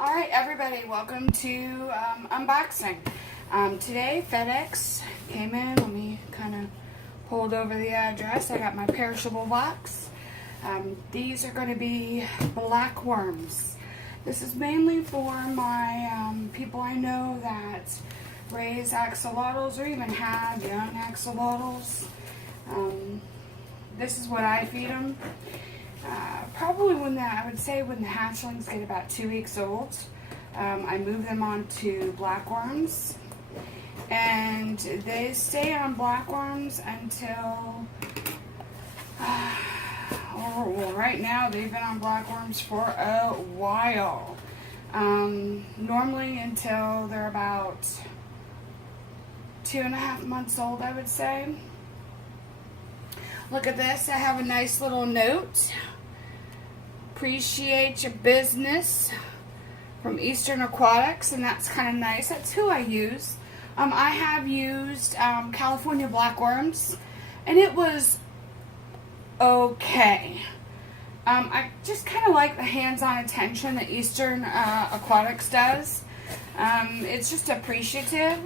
Alright everybody, welcome to unboxing. Today FedEx came in. Let me kind of hold over the address. I got my perishable box. These are going to be Blackworms. This is mainly for my people I know that raise axolotls or even have young axolotls. This is what I feed them. Probably I would say when the hatchlings get about 2 weeks old, I move them on to Blackworms, and they stay on Blackworms until, well, right now they've been on Blackworms for a while. Normally until they're about 2.5 months old, I would say. Look at this, I have a nice little note. Appreciate your business from Eastern Aquatics, and that's kind of nice. That's who I use. I have used California Blackworms, and it was okay. I just kind of like the hands-on attention that Eastern Aquatics does. It's just appreciative.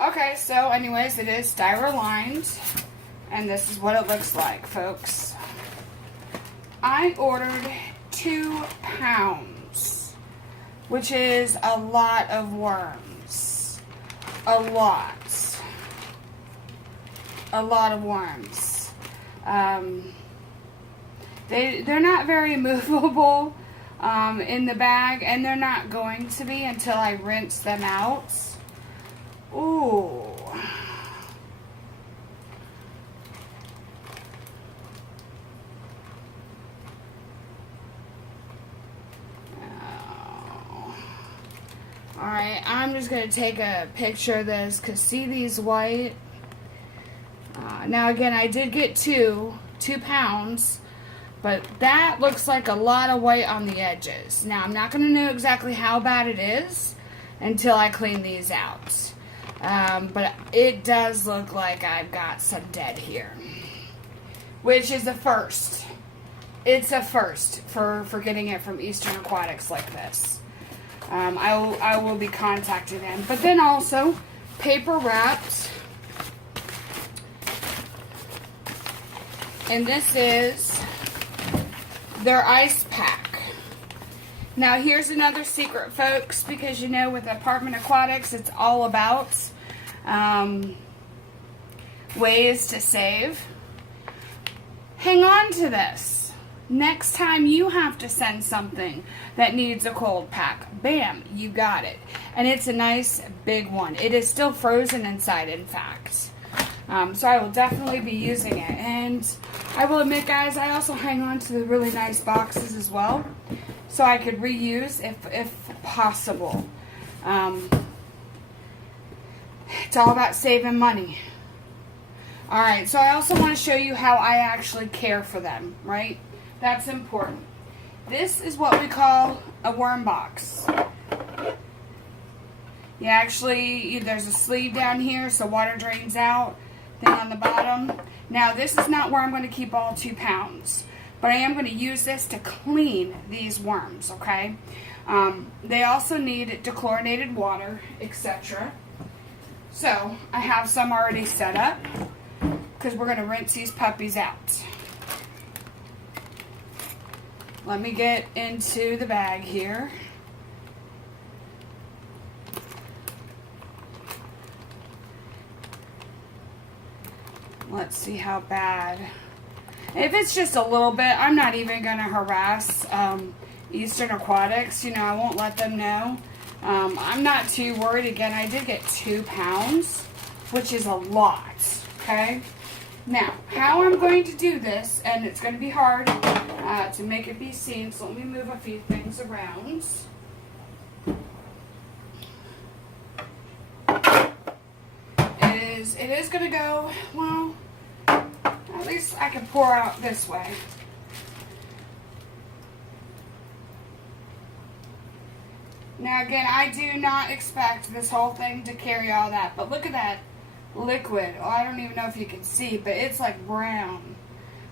Okay, so anyways, it is styro lined, and this is what it looks like, folks. I ordered 2 pounds, which is a lot of worms. A lot of worms. They're not very movable in the bag, and they're not going to be until I rinse them out. Ooh. Alright, I'm just going to take a picture of this, because see these white? Now again, I did get 2 pounds, but that looks like a lot of white on the edges. Now, I'm not going to know exactly how bad it is until I clean these out. But it does look like I've got some dead here, which is a first. It's a first for getting it from Eastern Aquatics like this. I will be contacting them. But then also, paper wrapped. And this is their ice pack. Now here's another secret, folks, because you know with Apartment Aquatics, it's all about ways to save. Hang on to this. Next time you have to send something that needs a cold pack, bam, you got it. And it's a nice big one. It is still frozen inside, in fact. So I will definitely be using it. And I will admit, guys, I also hang on to the really nice boxes as well, so I could reuse if possible. It's all about saving money. Alright, so I also want to show you how I actually care for them, right? That's important. This is what we call a worm box. You actually, there's a sleeve down here so water drains out, thing on the bottom. Now this is not where I'm going to keep all 2 pounds, but I am going to use this to clean these worms, okay? They also need dechlorinated water, etc. So I have some already set up because we're going to rinse these puppies out. Let me get into the bag here. Let's see how bad. If it's just a little bit, I'm not even going to harass Eastern Aquatics. You know, I won't let them know. I'm not too worried. Again, I did get 2 pounds, which is a lot, okay? Now, how I'm going to do this, and it's going to be hard to make it be seen, so let me move a few things around. It is going to go, well, at least I can pour out this way. Now again, I do not expect this whole thing to carry all that, but look at that liquid. Oh, I don't even know if you can see, but it's like brown,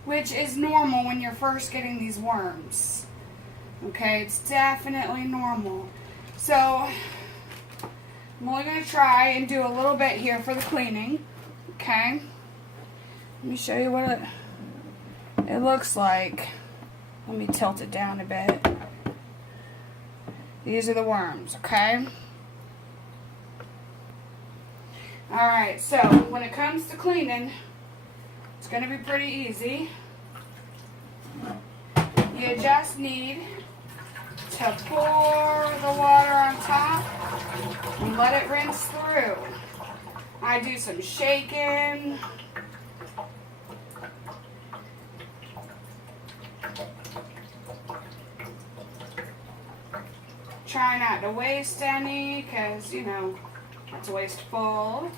which is normal when you're first getting these worms. Okay, it's definitely normal. So, I'm only going to try and do a little bit here for the cleaning. Okay? Let me show you what it looks like. Let me tilt it down a bit. These are the worms, okay? Alright, so when it comes to cleaning, it's going to be pretty easy. You just need to pour the water on top and let it rinse through. I do some shaking. Try not to waste any, because, you know, that's wasteful.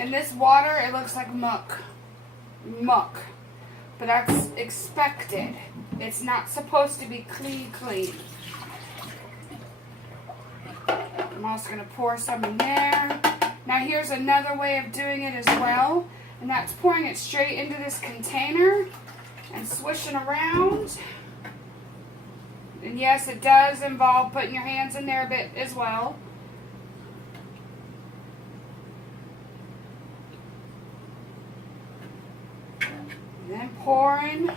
And this water, it looks like muck. Muck. But that's expected. It's not supposed to be clean. I'm also going to pour some in there. Now here's another way of doing it as well. And that's pouring it straight into this container and swishing around. And yes, it does involve putting your hands in there a bit as well. And then pouring.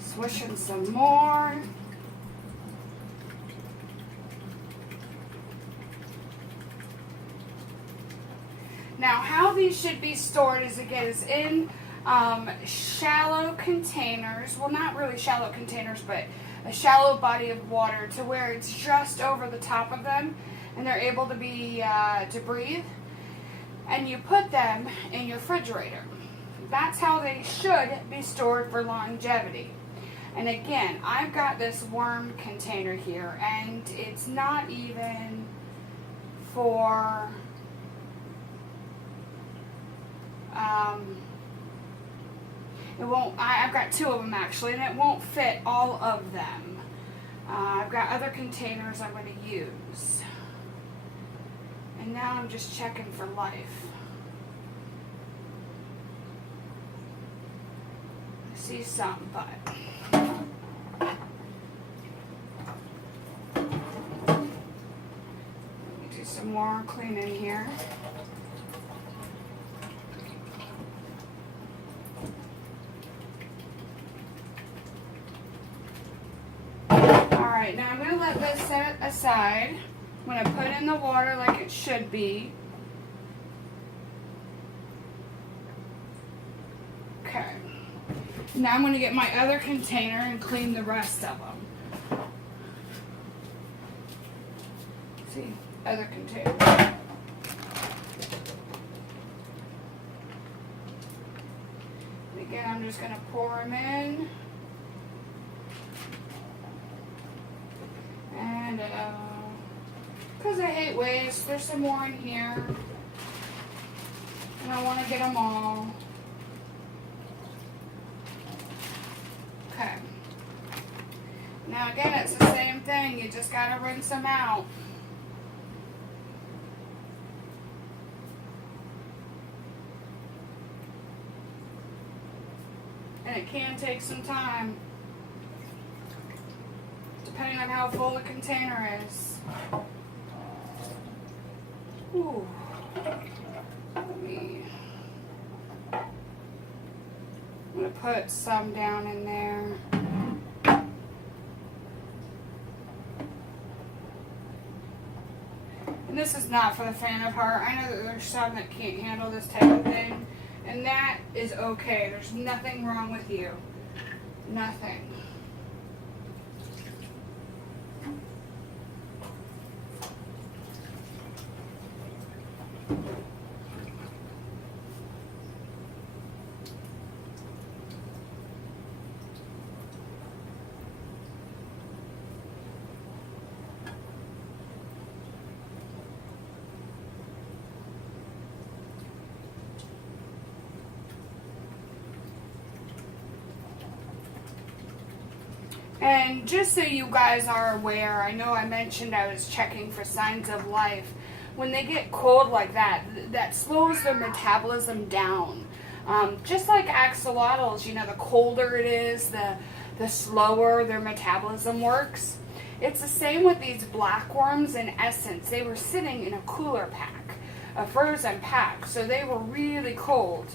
Swishing some more. Now, how these should be stored is, again, is in shallow containers. Well, not really shallow containers, but a shallow body of water to where it's just over the top of them and they're able to be to breathe. And you put them in your refrigerator. That's how they should be stored for longevity. And again, I've got this worm container here, and it's not even for it won't. I've got two of them actually, and it won't fit all of them. I've got other containers I'm going to use, and now I'm just checking for life. I see some, but let me do some more cleaning here. Alright, now I'm going to let this set aside. I'm going to put in the water like it should be. Okay. Now I'm going to get my other container and clean the rest of them. See, other container. And again, I'm just going to pour them in. And, because I hate waste, there's some more in here. And I want to get them all. Okay. Now again, it's the same thing. You just got to rinse them out. And it can take some time, depending on how full the container is. Ooh. Let me... I'm going to put some down in there. And this is not for the faint of heart. I know that there's some that can't handle this type of thing. And that is okay. There's nothing wrong with you. Nothing. And just so you guys are aware, I know I mentioned I was checking for signs of life. When they get cold like that, that slows their metabolism down. Just like axolotls, you know, the colder it is, the slower their metabolism works. It's the same with these blackworms. In essence, they were sitting in a cooler pack, a frozen pack, so they were really cold.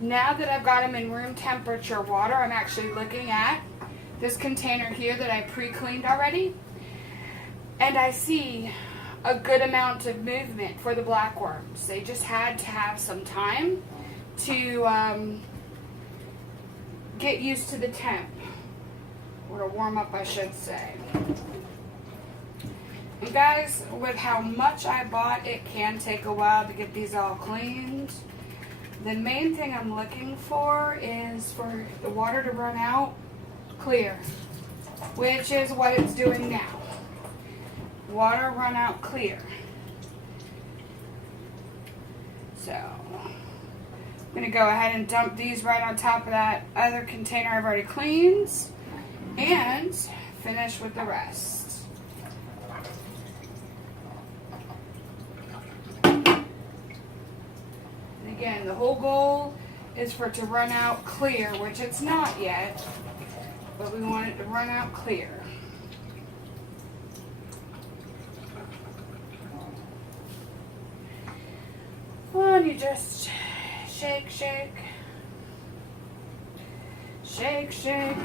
Now that I've got them in room temperature water, I'm actually looking at this container here that I pre-cleaned already, and I see a good amount of movement for the blackworms. They just had to have some time to get used to the temp, or to warm up, I should say. And guys, with how much I bought, it can take a while to get these all cleaned. The main thing I'm looking for is for the water to run out clear, which is what it's doing now. Water run out clear. So I'm going to go ahead and dump these right on top of that other container I've already cleaned and finish with the rest. Again, the whole goal is for it to run out clear, which it's not yet, but we want it to run out clear. Well, and you just shake, shake, shake, shake.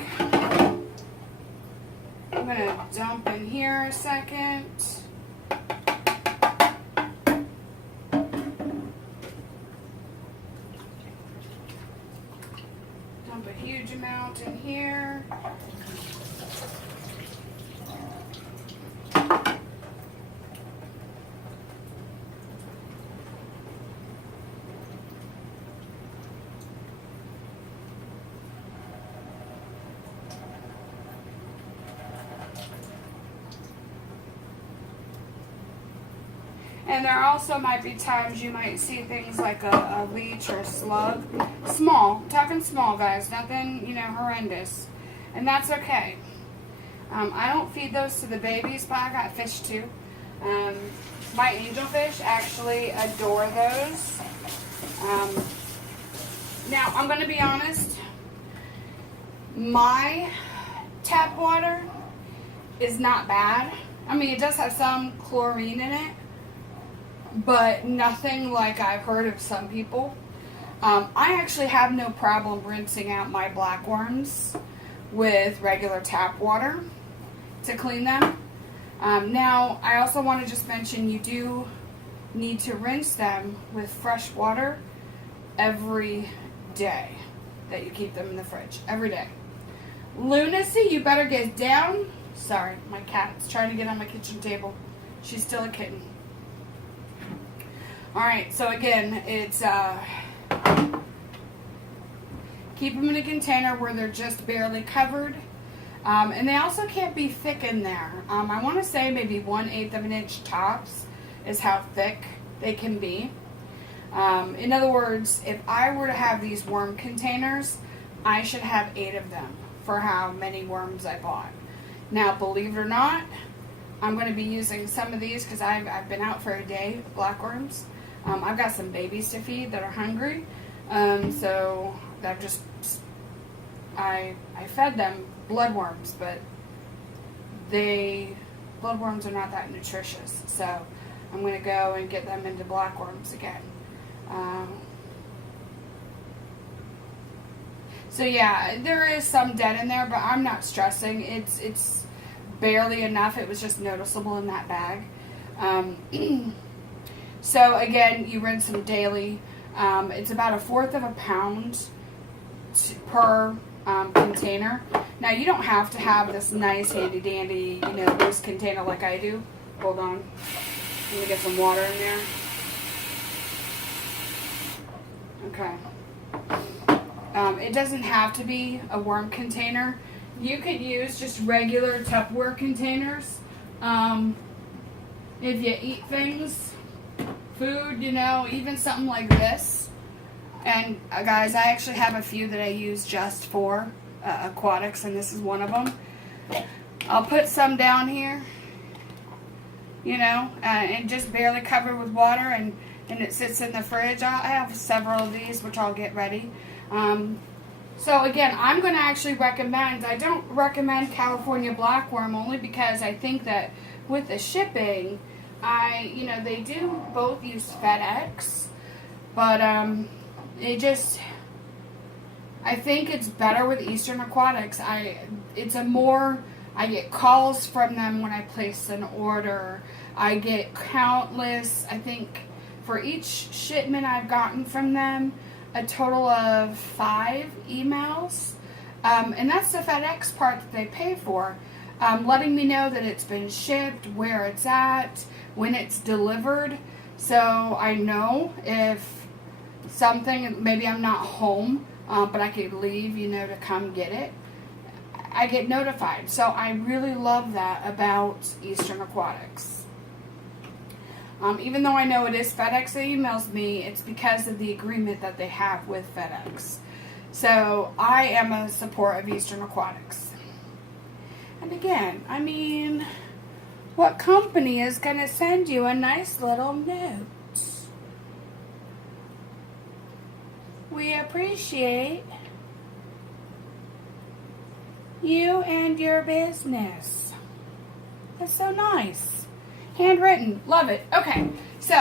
I'm going to dump in here a second. A huge amount in here. And there also might be times you might see things like a leech or a slug. Small, I'm talking small, guys, nothing, you know, horrendous. And that's okay. I don't feed those to the babies, but I got fish too. My angelfish actually adore those. Now, I'm going to be honest, my tap water is not bad. I mean, it does have some chlorine in it, but nothing like I've heard of some people. I actually have no problem rinsing out my blackworms with regular tap water to clean them. Now, I also want to just mention you do need to rinse them with fresh water every day that you keep them in the fridge. Every day. Lunacy, you better get down. Sorry, my cat's trying to get on my kitchen table. She's still a kitten. Alright, so again, it's keep them in a container where they're just barely covered. And they also can't be thick in there. I want to say maybe 1/8 of an inch tops is how thick they can be. In other words, if I were to have these worm containers, I should have 8 of them for how many worms I bought. Now, believe it or not, I'm going to be using some of these because I've been out for a day of blackworms. I've got some babies to feed that are hungry, so I've just I fed them bloodworms, but bloodworms are not that nutritious, so I'm going to go and get them into blackworms again. So yeah, there is some dead in there, but I'm not stressing. It's barely enough. It was just noticeable in that bag. So again, you rinse them daily. It's about 1/4 of a pound per container. Now you don't have to have this nice handy dandy, you know, loose container like I do. Hold on, let me get some water in there. Okay. It doesn't have to be a worm container. You could use just regular Tupperware containers. If you eat things, food, you know, even something like this. And guys, I actually have a few that I use just for aquatics, and this is one of them. I'll put some down here, you know, and just barely covered with water, and it sits in the fridge. I have several of these, which I'll get ready. So again, I'm going to actually recommend, I don't recommend California Blackworm only because I think that with the shipping, you know, they do both use FedEx, but it just, I think it's better with Eastern Aquatics. I get calls from them when I place an order. I get countless, I think for each shipment I've gotten from them, a total of 5 emails. And that's the FedEx part that they pay for. Letting me know that it's been shipped, where it's at, when it's delivered. So I know if something, maybe I'm not home, but I could leave, you know, to come get it. I get notified. So I really love that about Eastern Aquatics. Even though I know it is FedEx that emails me, it's because of the agreement that they have with FedEx. So I am a support of Eastern Aquatics. And again, I mean, what company is going to send you a nice little note? We appreciate you and your business. That's so nice. Handwritten. Love it. Okay. So,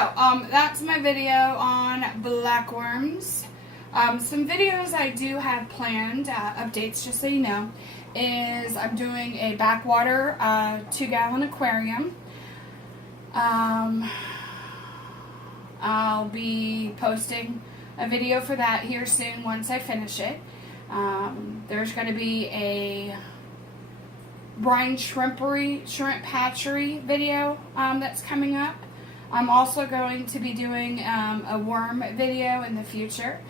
that's my video on Blackworms. Some videos I do have planned, updates just so you know, is I'm doing a backwater 2-gallon aquarium. I'll be posting a video for that here soon once I finish it. There's going to be a brine shrimp hatchery video that's coming up. I'm also going to be doing a worm video in the future.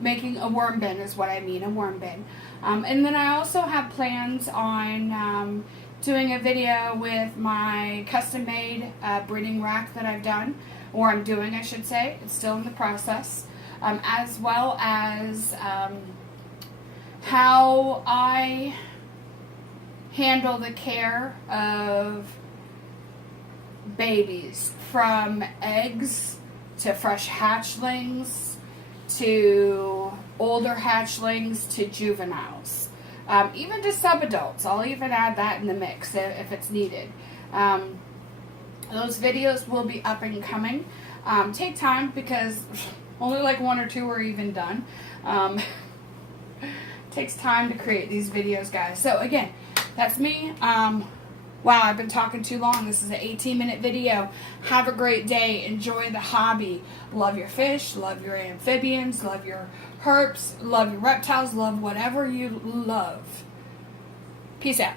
Making a worm bin is what I mean, a worm bin. And then I also have plans on doing a video with my custom-made breeding rack that I've done, or I'm doing, I should say. It's still in the process. As well as how I handle the care of babies, from eggs to fresh hatchlings to older hatchlings to juveniles, even to subadults. I'll even add that in the mix if it's needed. Those videos will be up and coming. Take time because only like 1 or 2 are even done. Takes time to create these videos, guys. So again, that's me. Wow, I've been talking too long. This is an 18-minute video. Have a great day. Enjoy the hobby. Love your fish. Love your amphibians. Love your herps. Love your reptiles. Love whatever you love. Peace out.